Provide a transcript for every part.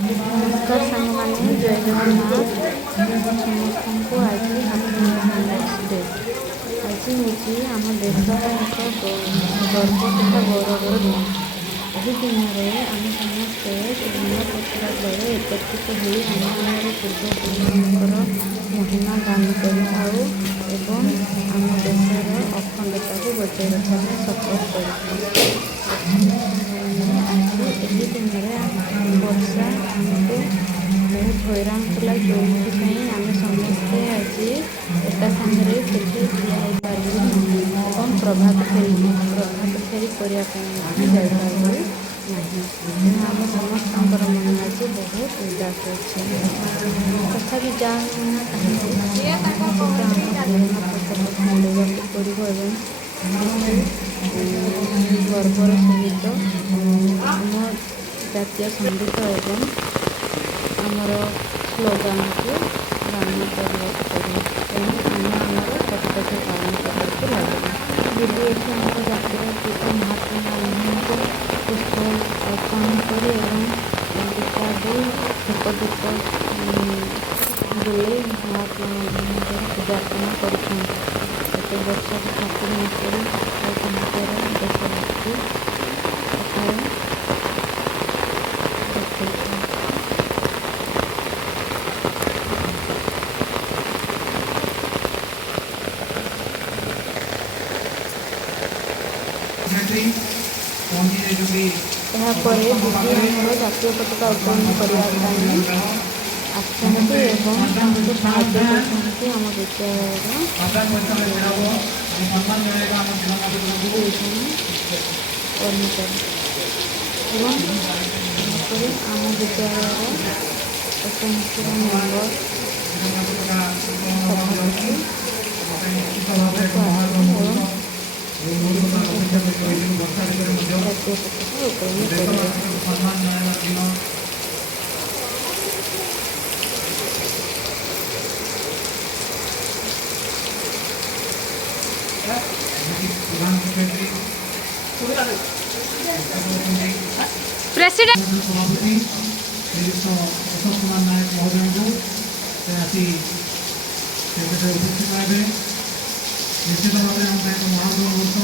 नमस्कार सांग मैंने जय जगन्नाथ समस्त को आज हैप्पी इंडिपेंडेंस डे। आज हूँ आम देशर एक गर्व तथा गौरवर दिन। ଏହି ଦିନରେ ଆମେ ସମସ୍ତେ ବିଭିନ୍ନ କ୍ଷେତ୍ରରେ ଏକତ୍ରିତ ହୋଇ ଆମ ପୂର୍ବପୁରୁଷଙ୍କର ମହିମା ଗାନ କରିଥାଉ ଏବଂ ଆମ ଦେଶର ଅଖଣ୍ଡତାକୁ ବଜାୟ ରଖିବା ଶପଥ କରିଥାଉ। ଆଜି ଏହି ଦିନରେ ବର୍ଷା ଆମକୁ ବହୁତ ହଇରାଣ କଲା, ଯେଉଁଥିପାଇଁ ଆମେ ସମସ୍ତେ ଆଜି ଏକା ସାଙ୍ଗରେ ସେଠି ଠିଆ ହେଇପାରିଲୁ ନାହିଁ ଏବଂ ପ୍ରଭାତ ଫେରି କରିବା ପାଇଁ ମଧ୍ୟ ଯାଇପାରିଲୁ ନାହିଁ। ତେଣୁ ଆମ ସମସ୍ତଙ୍କର ମନ ଆଜି ବହୁତ ଉଦାସ ଅଛି। ତଥାପି ଯାହା ହେଉନା କାହିଁକି ଆମକୁ ତ ଆମ ତ୍ରିରଙ୍ଗା ପତାକା ଖଣ୍ଡେଇବାକୁ ପଡ଼ିବ ଏବଂ ଗର୍ବର ସହିତ ଆମ ଜାତୀୟ ସଙ୍ଗୀତ ଏବଂ ଆମର ସ୍ଲୋଗାନକୁ ଗାନ କରିବାକୁ ପଡ଼ିବ। ତେଣୁ ଆମେ ଆମର କର୍ତ୍ତବ୍ୟ ପାଳନ କରିବାକୁ ଲାଗିବ। ଦିଲ୍ଲୀ ଏଠି ଆମର ଜାତୀୟ ପିତା ମହାତ୍ମା ଗାନ୍ଧୀଙ୍କୁ ପୁଷ୍ପ ଅର୍ପଣ କରି ଏବଂ ଗୀତା ଦେଇ ଧୂପ ଦୀପ ବୁଲେଇ ମହାତ୍ମା ଗାନ୍ଧୀଙ୍କର ପୂଜା ଅର୍ପଣ କରିଥାନ୍ତି। ଏତେ ବର୍ଷକୁ ଖାତିର ନକରି ଆଉ ତାଙ୍କର ଦେଶଭକ୍ତି କଥାରେ ଦେଖାଇଥାନ୍ତି। ଏହାପରେ ଦିଦି ଆମର ଜାତୀୟ ପତାକା ଉତ୍ତୋଳନ କରିବା ପାଇଁ ଆସିଛନ୍ତି ଏବଂ ତାଙ୍କୁ ସାହାଯ୍ୟ କରୁଛନ୍ତି ଆମ ବିଦ୍ୟାଳୟର କର୍ମଚାରୀ। ଏବଂ ଏହାପରେ ଆମ ବିଦ୍ୟାଳୟର ଏସଏନ୍ସିର ମେମ୍ବର ସଭାପତି ସଭାକୁ ଆସିବେ ଏବଂ ଜାତୀୟ ପତାକା ଉତ୍ତୋଳନ କରିବେ। प्रेसिडेंट सभापति अशोक कुमार नायक महोदय को आसी उपस्थित हे निश्चित भाव में महात्मा मुहूर्त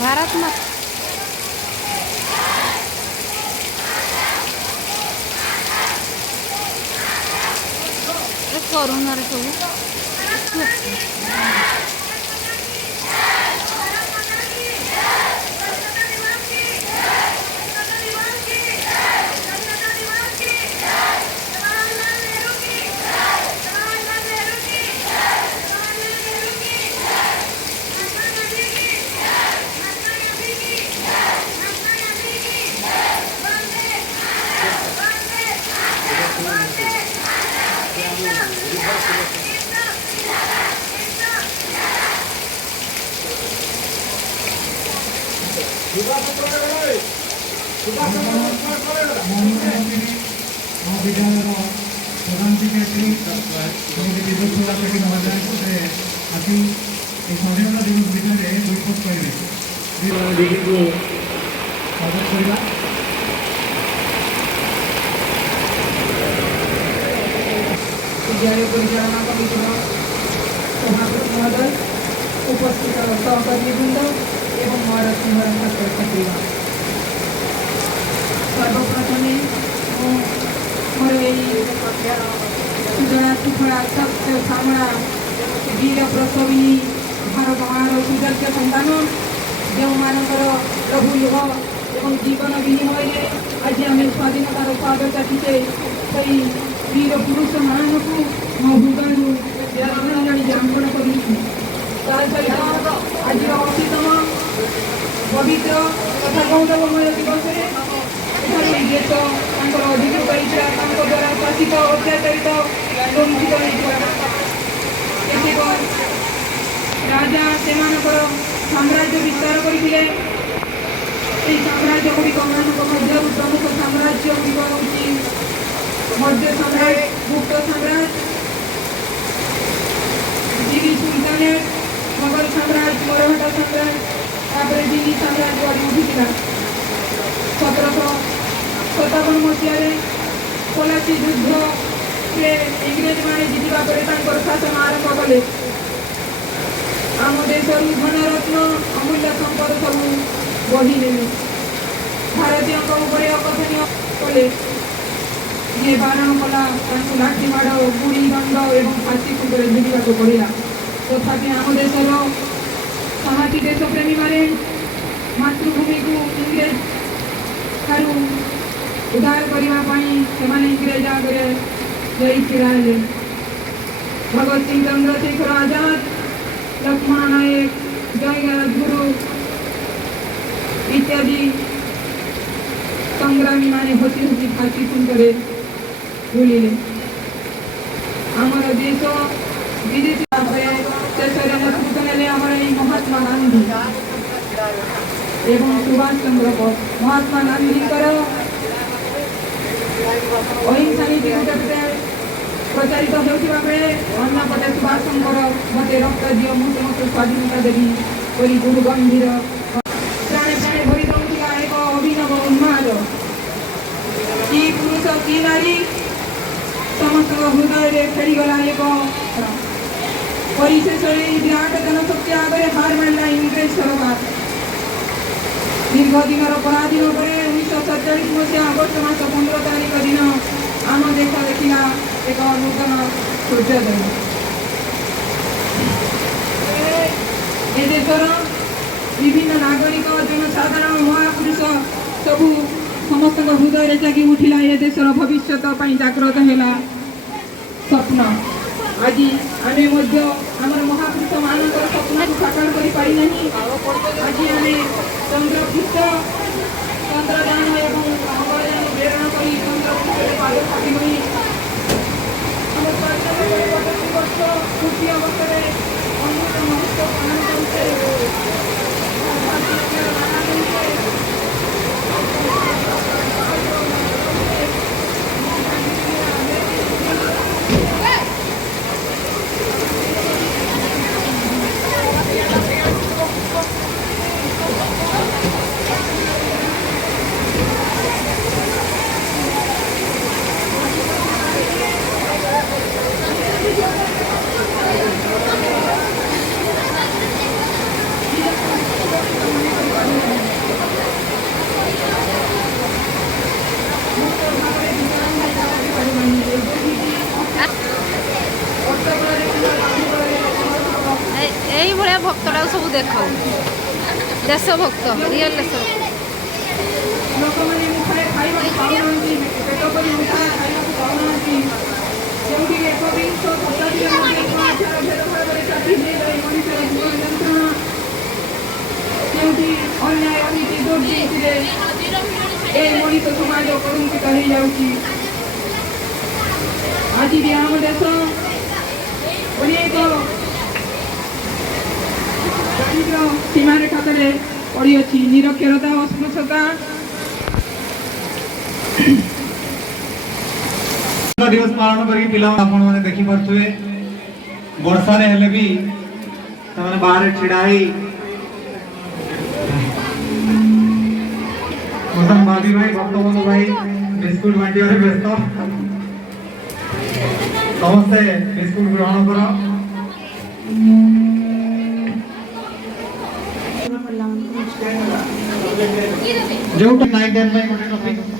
भारत माता करोना सब ଆମ ବିଦ୍ୟାଳୟର ପ୍ରଧାନ ଶିକ୍ଷୟିତ୍ରୀ ଯେମିତି ବିଦ୍ୟୁତ୍ ସେଠି ମହାଜନଙ୍କୁ ସେ ଆସି এই ସ୍ୱାଧୀନତା ଦିବସ ଭିତରେ ଦୁଇ ପୋଷ୍ଟ କରିବେ ଦିଦିକୁ ସ୍ୱାଗତ କରିବା। विद्यालय परिचालना कमिटर सभापति महोदय उपस्थित सहकर्मीवृंद एवं मोर स्नेहर छात्र छात्री सर्वप्रथम मोर सुजना सुफला सत्य सामना वीर प्रसविनी भारत मार सुजात सन्तान जो मानकर प्रभु युग एवं जीवन विनिमय आज आम स्वाधीनतार स्वाद चाचे से वीर पुरुष मान को मो हृदय श्रद्धांजलि ज्ञापन करी सहित आज अशीतम पवित्र तथा गौरवमय दिवस देश अधिकृत द्वारा शासित अत्याचारित लुंठित केतेक राजा से साम्राज्य विस्तार करते साम्राज्य गुड़िक मध्य प्रमुख साम्राज्य गुड़िक हूँ मध्य सम्राट गुप्त सम्राट दिल्ली सुल्तानेट मुगल सम्राट मरहटा सम्राट तापर दिल्ली सम्राट गढ़ी उठीला 1757 मसीह पलासी युद्ध से इंग्रेज मैंने जीतवा पर शासन आरंभ कले आम देश धनरत्न अमूल्य संपद सब बढ़ी नेले भारतीय अकथनीय कले ये बारण कला लाठी माड़ गुड़ी दंड एवं फाँसी कुंडे झुकवा पड़ा तथापि आम देशर साहसी देशप्रेमी माने मातृभूमि को इंग्रेज ठारू उद्धार करने इंग्रेज आगे जाइए भगत सिंह चंद्रशेखर आजाद लक्ष्मण नायक जय राजगुरु इत्यादि संग्रामी माने हसी हसी फाँसी कुंडे भूलिले आमर देश विदेशी शेष नेतृत्व ने महात्मा गांधी एवं सुभाष चंद्र बोस महात्मा गांधी अहिंसा नीति गोटे प्रचारित होता बेले अन्यपटे सुभाष मत रक्त दियो मुझे मत स्वाधीनता देवी परी गुरु गंभीर प्राणे प्राणे भरी दूसरा एक अभिनव उन्माद कि पुरुष कि नारी समस्त हृदय फेरीगला एक परिशेष विराट जनशक्ति आगे हार मानला इंग्रेज सरकार दीर्घ दिन पराधीन पर 1947 मसीहा अगस्ट मास 15 तारीख दिन आम देश देखला एक नूतन सूर्योदय ए देशर विभिन्न नागरिक जनसाधारण महापुरुष सबू समस्त हृदय जागी उठिला ए देशर भविष्य जाग्रत है स्वप्न आज आम महापुरुष मान स्वप्न को साकार कर पारि नहीं आज आम चंद्रपृष्ठ चंद्रयान एवं मंगलयान प्रेरण कर चंद्रपृष्ठ पाद छापी गई आम स्वाधीनता 75 वर्ष पूर्ति अवसर अमृत महोत्सव पालन करते यही भाया भक्तटा सब देख देशभक्त रियल देशभक्त लोक मैंने मुखरे खाइबा पाउनांती पेट करी मुखरे खाइबा पाउनांती जेउठी एकविंश शताब्दी आचार भेदभाव चाटी दे मनुष्य जीवन यंत्रणा जेउठी अन्याय अनीति दुर्नीति ए मनुष्य समाज कलंकित हो जाउची आज भी आम देश अनेक दारिद्र्य सीमारेखा तले पड़िଅछि निरक्षरता अस्पृश्यता दिवस पालन करके पिला आपण माने देखि परथुए वर्षा रे हेले भी तमाने बाहर छिड़ाई मदन भाभी भाई भक्तबंधु भाई बिस्कुट बांटी रे व्यस्त समस्ते बिस्कुट ग्रहण करो जो 9 10 में टॉपिक